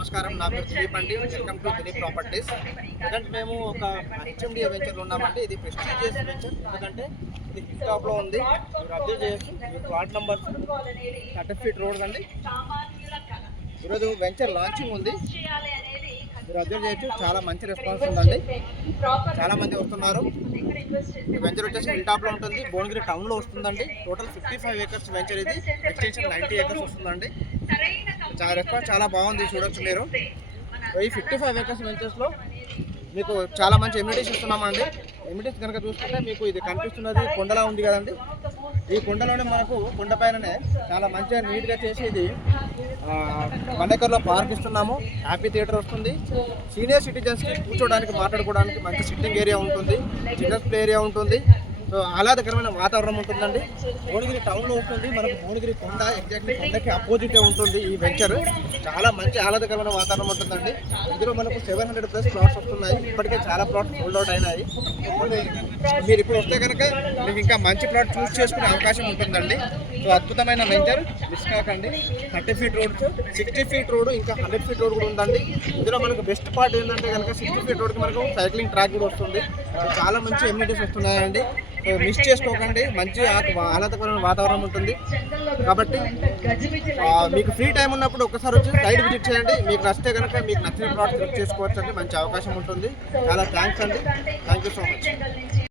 నమస్కారం. నా పేరు దిలీప్ అండి. Welcome to Dilip properties. ఎందుకంటే మేము ఒక హెచ్ఎండిఏ వెంచర్లో ఉన్నామండి. ఇది ప్రెస్టీజియస్ వెంచర్, ఎందుకంటే ఇది హిల్ టాప్లో ఉంది. మీరు అబ్జర్వ్ చేయొచ్చు. వార్డ్ నెంబర్ 30 ఫీట్ రోడ్ అండి. ఈరోజు వెంచర్ లాంచింగ్ ఉంది. మీరు అబ్జర్వ్ చేయొచ్చు. చాలా మంచి రెస్పాన్స్ ఉందండి. చాలా మంది వస్తున్నారు. వెంచర్ వచ్చేసి హిల్ టాప్లో ఉంటుంది. భువనగిరి టౌన్లో వస్తుందండి. Total 55 acres venture. ఇది ఎక్స్టెన్షన్ 90 ఏకర్స్ వస్తుందండి. రెస్పాన్స్ చాలా బాగుంది, చూడొచ్చు మీరు. ఈ 55 ఏకర్స్ వెంచర్స్లో మీకు చాలా మంచి ఎమ్యూనిటీస్ ఇస్తున్నామండి. ఎమ్యూనిటీస్ కనుక చూసుకుంటే మీకు ఇది కనిపిస్తున్నది కొండలా ఉంది కదండి. ఈ కొండలోనే మనకు కొండపైననే చాలా మంచిగా నీట్గా చేసి ఇది 1 ఎకర్లో పార్క్ ఇస్తున్నాము. హ్యాపీ థియేటర్ వస్తుంది. సీనియర్ సిటిజన్స్కి కూర్చోడానికి మాట్లాడుకోవడానికి మంచి సిట్టింగ్ ఏరియా ఉంటుంది. చిల్డ్రన్స్ ప్లే ఏరియా ఉంటుంది. సో ఆహ్లాదకరమైన వాతావరణం ఉంటుందండి. భువనగిరి టౌన్లో ఉంటుంది. మనకు భువనగిరి కొండ ఎగ్జాక్ట్లీ కొండకి అపోజిటే ఉంటుంది ఈ వెంచర్. చాలా మంచి ఆహ్లాదకరమైన వాతావరణం ఉంటుందండి. ఇందులో మనకు 700+ ప్లాట్స్ వస్తున్నాయి. ఇప్పటికే చాలా ప్లాట్స్ హోల్డ్ అవుట్ అయినాయి. మీరు ఇప్పుడు వస్తే కనుక మీకు ఇంకా మంచి ప్లాట్ చూస్ చేసుకునే అవకాశం ఉంటుందండి. సో అద్భుతమైన వెంచర్, మిస్ కాకండి. 30 ఫీట్ రోడ్స్, 60 ఫీట్ రోడ్, ఇంకా 100 ఫీట్ రోడ్ కూడా ఉందండి. ఇందులో మనకు బెస్ట్ పార్ట్ ఏంటంటే కనుక 60 ఫీట్ రోడ్కి మనకు సైక్లింగ్ ట్రాక్ కూడా వస్తుంది. చాలా మంచి ఎమ్యూనిటీస్ వస్తున్నాయండి. మిస్ చేసుకోకండి. మంచి ఆహ్లాదకరమైన వాతావరణం ఉంటుంది. కాబట్టి మీకు ఫ్రీ టైం ఉన్నప్పుడు ఒకసారి వచ్చి సైడ్ విజిట్ చేయండి. మీకు నచ్చితే కనుక మీకు నచ్చిన ప్లాట్ సెలెక్ట్ చేసుకోవచ్చు అండి. మంచి అవకాశం ఉంటుంది. చాలా థ్యాంక్స్ అండి. Thank you so much.